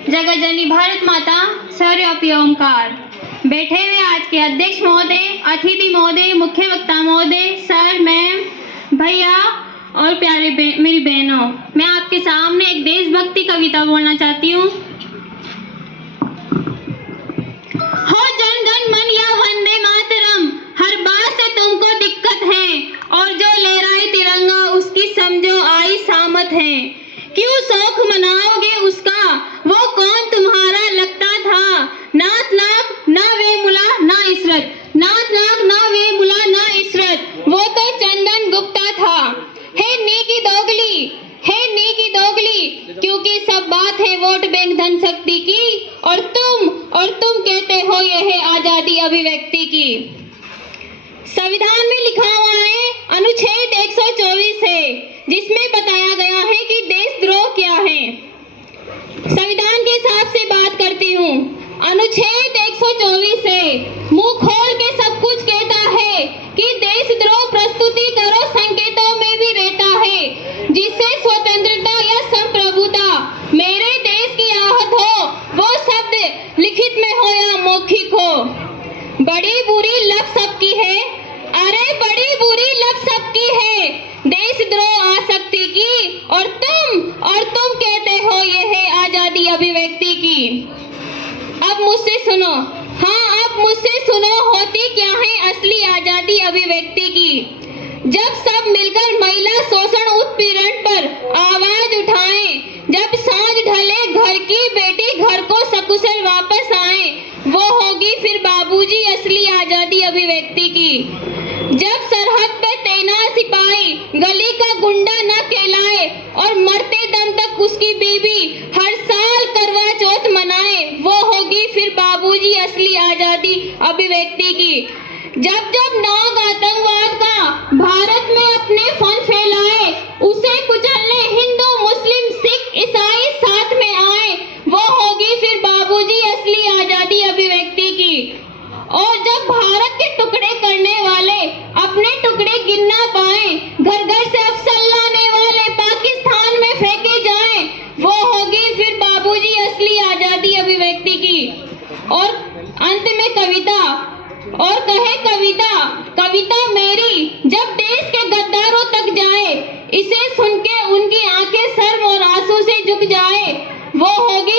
जगतजननी भारत माता, सर्वव्यापी ओंकार। बैठे हुए आज के अध्यक्ष महोदय, अतिथि महोदय, मुख्य वक्ता महोदय, सर, मैम, भैया और प्यारे मेरी बहनों, मैं आपके सामने एक देशभक्ति कविता बोलना चाहती हूँ। हो जन गण मन या वंदे मातरम, हर बात से तुमको दिक्कत है, और जो लहराए तिरंगा उसकी समझो आई सामत है। क्यों शौक मनाओगे उसका, वो कौन तुम्हारा लगता था। नात नाक ना वे मुला ना इशरत, नात नाक ना वे मुला ना इशरत, वो तो चंदन गुप्ता था। है नी की दोगली, है नी की दोगली, क्योंकि सब बात है वोट बैंक धन शक्ति की, और तुम कहते हो यह है आजादी अभिव्यक्ति की। संविधान में लिखा हुआ है, अनुच्छेद 124 है, जिसमें बताया गया है कि देशद्रोह क्या है। संविधान के हिसाब से बात करती हूँ। अनुच्छेद 124 है, मुंह खोल के सब कुछ कहता है कि देशद्रोह प्रस्तुति करो संकेतों में भी रहता है, जिससे स्वतंत्रता या संप्रभुता मेरे देश की आहत हो, वो शब्द लिखित में हो या मौखिक हो। बड़ी बुरी लत सबकी है, अरे बड़ी बुरी लत सबकी है, देशद्रोह आसक्ति की, और तुम कहते हो ये है आजादी अभिव्यक्ति की। अब मुझसे सुनो, हाँ अब मुझसे सुनो, होती क्या है असली आजादी अभिव्यक्ति की। जब सब मिलकर महिला शोषण उत्पीड़न पर आवाज उठाएं, जब सांझ ढले घर की बेटी घर को सकुशल वापस आए, वो होगी फिर बाबूजी असली आजादी अभिव्यक्ति की। जब सरहद पे तैनात सिपाही गली का गुंडा न कहलाए, और मरते दम तक उसकी बीवी हर साल करवा चौथ मनाए, वो होगी फिर बाबूजी असली आजादी अभिव्यक्ति की। जब जब नाग आतंकवाद का भारत में अपने फन फैलाए, उसे कुचलने हिंदू मुस्लिम सिख ईसाई साथ में आए, वो होगी फिर बाबूजी असली आजादी अभिव्यक्ति की। और जब भारत के टुकड़े करने वाले अपने टुकड़े गिन ना पाए, घर घर से अफसल लाने वाले पाकिस्तान में फेंके जाएं, वो होगी फिर बाबूजी असली आजादी अभिव्यक्ति की। और अंत में कविता, और कहे कविता मेरी जब देश के गद्दारों तक जाए, इसे सुन के उनकी आंखें शर्म और आंसू से झुक जाए, वो होगी